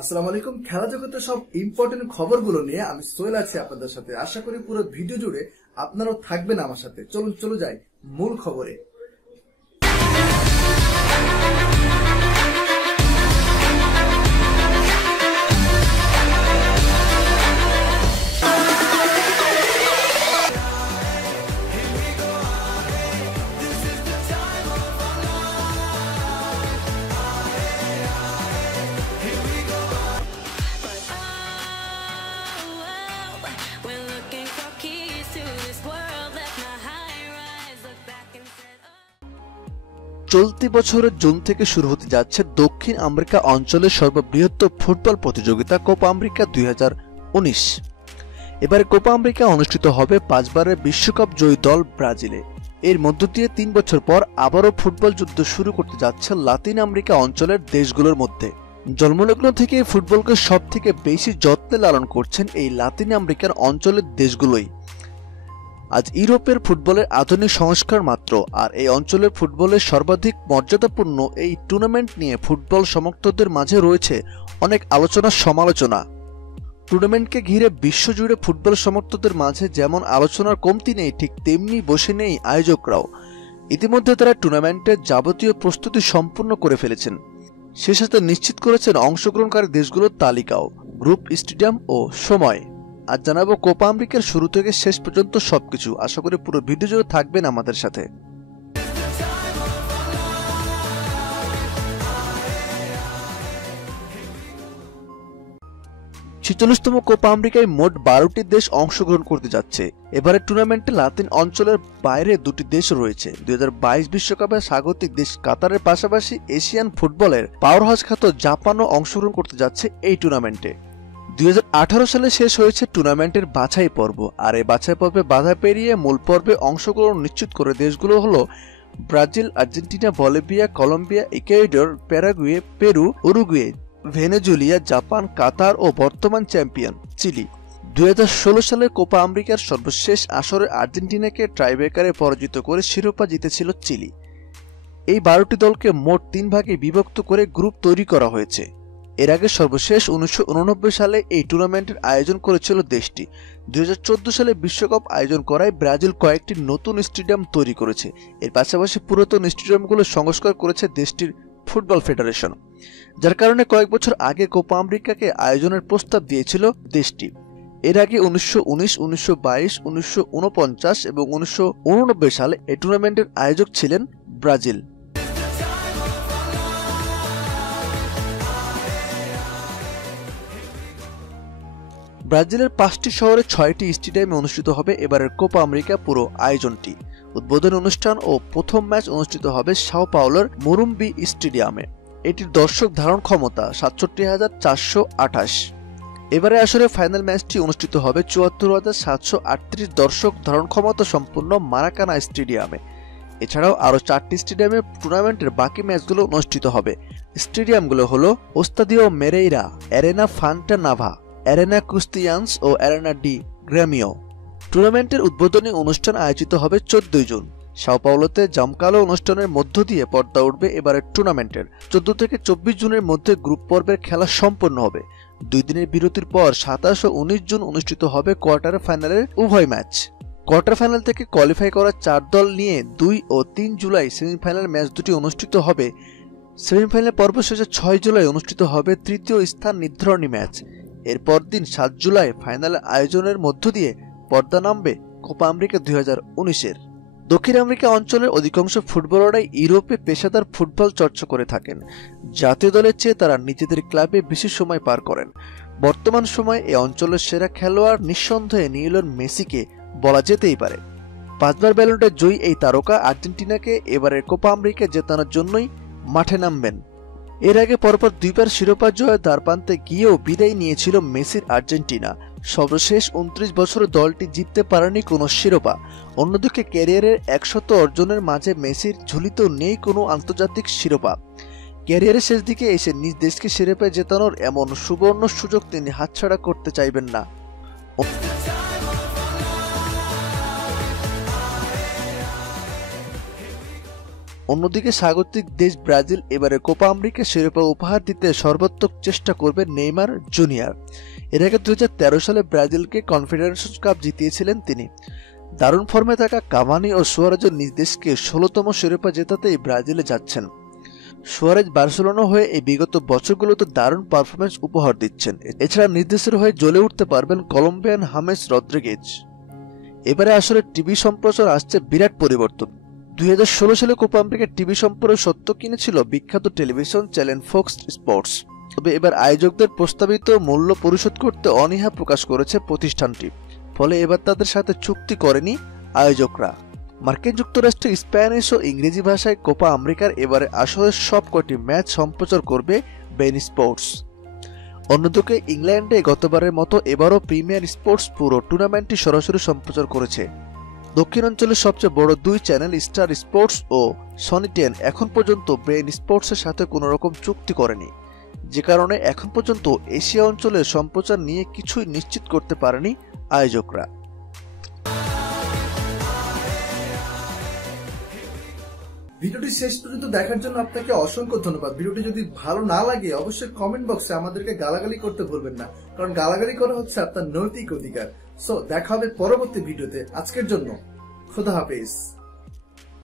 আসসালামু আলাইকুম। খেলা জগতের সব ইম্পর্টেন্ট খবরগুলো নিয়ে আমি সোহেল আছি আপনাদের সাথে। আশা করি পুরো ভিডিও জুড়ে আপনারাও থাকবেন আমার সাথে। চলুন, চলে যাই মূল খবরে। চলতি বছরের জুন থেকে শুরু হতে যাচ্ছে দক্ষিণ আমেরিকা অঞ্চলের সর্ববৃহৎ ফুটবল প্রতিযোগিতা কোপা আমেরিকা দুই হাজার উনিশ। এবারে কোপা আমেরিকা অনুষ্ঠিত হবে পাঁচবারের বিশ্বকাপ জয়ী দল ব্রাজিলে। এর মধ্য দিয়ে তিন বছর পর আবারও ফুটবল যুদ্ধ শুরু করতে যাচ্ছে লাতিন আমেরিকা অঞ্চলের দেশগুলোর মধ্যে। জন্মলগ্ন থেকে ফুটবলকে সব থেকে বেশি যত্নে লালন করছেন এই লাতিন আমেরিকার অঞ্চলের দেশগুলোই। আজ ইউরোপের ফুটবলের আধুনিক সংস্কার মাত্র, আর এই অঞ্চলের ফুটবলের সর্বাধিক মর্যাদাপূর্ণ এই টুর্নামেন্ট নিয়ে ফুটবল সমর্থকদের মাঝে রয়েছে অনেক আলোচনা সমালোচনা। টুর্নামেন্টকে ঘিরে বিশ্বজুড়ে ফুটবল সমর্থকদের মাঝে যেমন আলোচনার কমতি নেই, ঠিক তেমনি বসে নেই আয়োজকরাও। ইতিমধ্যে তারা টুর্নামেন্টের যাবতীয় প্রস্তুতি সম্পূর্ণ করে ফেলেছেন। সে সাথে নিশ্চিত করেছেন অংশগ্রহণকারী দেশগুলোর তালিকাও, গ্রুপ স্টেডিয়াম ও সময়। আজ জানাব কোপা আমেরিকার শুরু থেকে শেষ পর্যন্ত সবকিছু। আশা করি পুরো ভিডিও জুড়ে থাকবেন আমাদের সাথে। ছিচল্লিশতম কোপা আমেরিকায় মোট বারোটি দেশ অংশগ্রহণ করতে যাচ্ছে। এবারের টুর্নামেন্টে লাতিন অঞ্চলের বাইরে দুটি দেশ রয়েছে। দুই বিশ্বকাপে স্বাগতিক দেশ কাতারের পাশাপাশি এশিয়ান ফুটবলের পাওয়ার হাউস খ্যাত জাপানও অংশগ্রহণ করতে যাচ্ছে এই টুর্নামেন্টে। দুই হাজার আঠারো সালে শেষ হয়েছে টুর্নামেন্টের বাছাই পর্ব, আর এই বাছাই পর্বে বাধা পেরিয়ে মূল পর্বে অংশগ্রহণ নিশ্চিত করে দেশগুলো হলো Brazil, Argentina, Bolivia, Colombia, Ecuador, Paraguay, Peru, Uruguay Venezuela Japan, Qatar ও বর্তমান চ্যাম্পিয়ন, চিলি। দুই হাজার ষোলো সালে কোপা আমেরিকার সর্বশেষ আসরে আর্জেন্টিনাকে ট্রাইব্রেকারে পরাজিত করে শিরোপা জিতেছিল চিলি। এই বারোটি দলকে মোট তিন ভাগে বিভক্ত করে গ্রুপ তৈরি করা হয়েছে। এর আগে সর্বশেষ উনিশশো উননব্বই সালে এই টুর্নামেন্টের আয়োজন করেছিল দেশটি। দুই হাজার চোদ্দ সালে বিশ্বকাপ আয়োজন করায় ব্রাজিল কয়েকটি নতুন স্টেডিয়াম তৈরি করেছে। এর পাশাপাশি পুরাতন স্টেডিয়ামগুলো সংস্কার করেছে দেশটির ফুটবল ফেডারেশন, যার কারণে কয়েক বছর আগে কোপা আমেরিকাকে আয়োজনের প্রস্তাব দিয়েছিল দেশটি। এর আগে উনিশশো উনিশ, উনিশশো বাইশ, উনিশশো উনপঞ্চাশ এবং উনিশশো উননব্বই সালে এই টুর্নামেন্টের আয়োজক ছিলেন ব্রাজিল। ব্রাজিলের পাঁচটি শহরে ছয়টি স্টেডিয়ামে অনুষ্ঠিত হবে এবারের কোপা আমেরিকা পুরো আয়োজনটি। উদ্বোধন অনুষ্ঠান ও প্রথম ম্যাচ অনুষ্ঠিত হবে সাও পাওলোর মুরুম্বি স্টেডিয়ামে। এটির দর্শক ধারণ ক্ষমতা সাতষট্টি হাজার চারশো আঠাশ। এবারে আসলে ফাইনাল ম্যাচটি অনুষ্ঠিত হবে চুয়াত্তর হাজার সাতশো আটত্রিশ দর্শক ধারণ ক্ষমতা সম্পূর্ণ মারাকানা স্টেডিয়ামে। এছাড়াও আরও চারটি স্টেডিয়ামে টুর্নামেন্টের বাকি ম্যাচগুলো অনুষ্ঠিত হবে। স্টেডিয়ামগুলো হলো ওস্তাদিও মেরেইরা, arena Fonte Nova arena Corinthians O arena do Gremio টুর্নামেন্টের উদ্বোধনী অনুষ্ঠান আয়োজিত হবে চোদ্দই জুন। সাওপাওলোতে জমকালো অনুষ্ঠানের মধ্য দিয়ে পর্দা উঠবে এবারের টুর্নামেন্টের চোদ্দ থেকে চব্বিশ জুনের মধ্যে গ্রুপ পর্বের খেলা সম্পন্ন হবে। দুই দিনের বিরতির পর সাতাশ ও উনিশ জুন অনুষ্ঠিত হবে কোয়ার্টার ফাইনালের উভয় ম্যাচ কোয়ার্টার ফাইনাল থেকে কোয়ালিফাই করা চার দল নিয়ে দুই ও তিন জুলাই সেমিফাইনাল ম্যাচ দুটি অনুষ্ঠিত হবে। সেমিফাইনাল পর্ব শেষে ছয় জুলাই অনুষ্ঠিত হবে তৃতীয় স্থান নির্ধারণী ম্যাচ এরপর দিন সাত জুলাই ফাইনাল আয়োজনের মধ্য দিয়ে পর্দা নামবে কোপা আমেরিকা দুই হাজার উনিশের। দক্ষিণ আমেরিকা অঞ্চলের অধিকাংশ ফুটবলাররাই ইউরোপে পেশাদার ফুটবল চর্চা করে থাকেন। জাতীয় দলের চেয়ে তারা নিজেদের ক্লাবে বেশি সময় পার করেন। বর্তমান সময়ে এই অঞ্চলের সেরা খেলোয়াড় নিঃসন্দেহে নিউলন মেসিকে বলা যেতেই পারে। পাঁচবার ব্যালনটা জয়ী এই তারকা আর্জেন্টিনাকে এবারের কোপা আমেরিকা জেতানোর জন্যই মাঠে নামবেন। এর আগে পরপর দুইবার শিরোপা জয় দ্বারপ্রান্তে গিয়েও বিদায় নিয়েছিল মেসির আর্জেন্টিনা। সর্বশেষ উনত্রিশ বছরে দলটি জিততে পারেনি কোনো শিরোপা। অন্যদিকে ক্যারিয়ারের একশত অর্জনের মাঝে মেসির ঝুলিতেও নেই কোনো আন্তর্জাতিক শিরোপা। ক্যারিয়ারের শেষ দিকে এসে নিজ দেশকে শিরোপায় জেতানোর এমন সুবর্ণ সুযোগ তিনি হাতছাড়া করতে চাইবেন না। অন্যদিকে স্বাগতিক দেশ ব্রাজিল এবারে কোপা আমেরিকা শিরোপা উপহার দিতে সর্বাত্মক চেষ্টা করবে নেইমার জুনিয়র। এর আগে দুই হাজার তেরো সালে ব্রাজিলকে কনফেডারেশন কাপ জিতিয়েছিলেন তিনি। দারুণ ফর্মে থাকা কামানি ও সুয়ারেজের নিজ দেশকে ষোলোতম শিরোপা জেতাতেই ব্রাজিলে যাচ্ছেন। সুয়ারেজ বার্সেলোনা হয়ে এই বিগত বছরগুলোতে দারুণ পারফরমেন্স উপহার দিচ্ছেন। এছাড়া নির্দেশের হয়ে জ্বলে উঠতে পারবেন কলম্বিয়ান হামেস রদ্রিগেজ। এবারে আসলে টিভি সম্প্রচার আসছে বিরাট পরিবর্তন। দুই হাজার ষোলো সালে কোপা আমেরিকার টিভি সম্প্রচার সত্য কিনেছিল বিখ্যাত টেলিভিশন চ্যানেল ফক্স স্পোর্টস। তবে এবার আয়োজকদের প্রস্তাবিত মূল্য পরিশোধ করতে অনীহা প্রকাশ করেছে প্রতিষ্ঠানটি। ফলে এবার তাদের সাথে চুক্তি করেনি আয়োজকরা। মার্কিন যুক্তরাষ্ট্রে স্প্যানিশ ও ইংরেজি ভাষায় কোপা আমেরিকার এবারে আসরের সব কটি ম্যাচ সম্প্রচার করবে বেন স্পোর্টস। অন্যদিকে ইংল্যান্ডে গতবারের মতো এবারও প্রিমিয়ার স্পোর্টস পুরো টুর্নামেন্টটি সরাসরি সম্প্রচার করেছে। দক্ষিণাঞ্চলের সবচেয়ে বড় দুই চ্যানেল, স্টার স্পোর্টস ও সনি টেন, এখন পর্যন্ত ব্রেন স্পোর্টসের সাথে কোনো রকম চুক্তি করেনি, যে কারণে এখন পর্যন্ত এশিয়া অঞ্চলের সম্প্রচার নিয়ে কিছুই নিশ্চিত করতে পারেনি আয়োজকরা। ভিডিওটি শেষ পর্যন্ত দেখার জন্য আপনাকে অসংখ্য ধন্যবাদ। ভিডিওটি যদি ভালো না লাগে, অবশ্যই কমেন্ট বক্সে আমাদেরকে গালাগালি করতে ভুলবেন না, কারণ গালাগালি করা হচ্ছে আপনার নৈতিক অধিকার। সো দেখা হবে পরবর্তী ভিডিওতে। আজকের জন্য খোদা হাফেজ।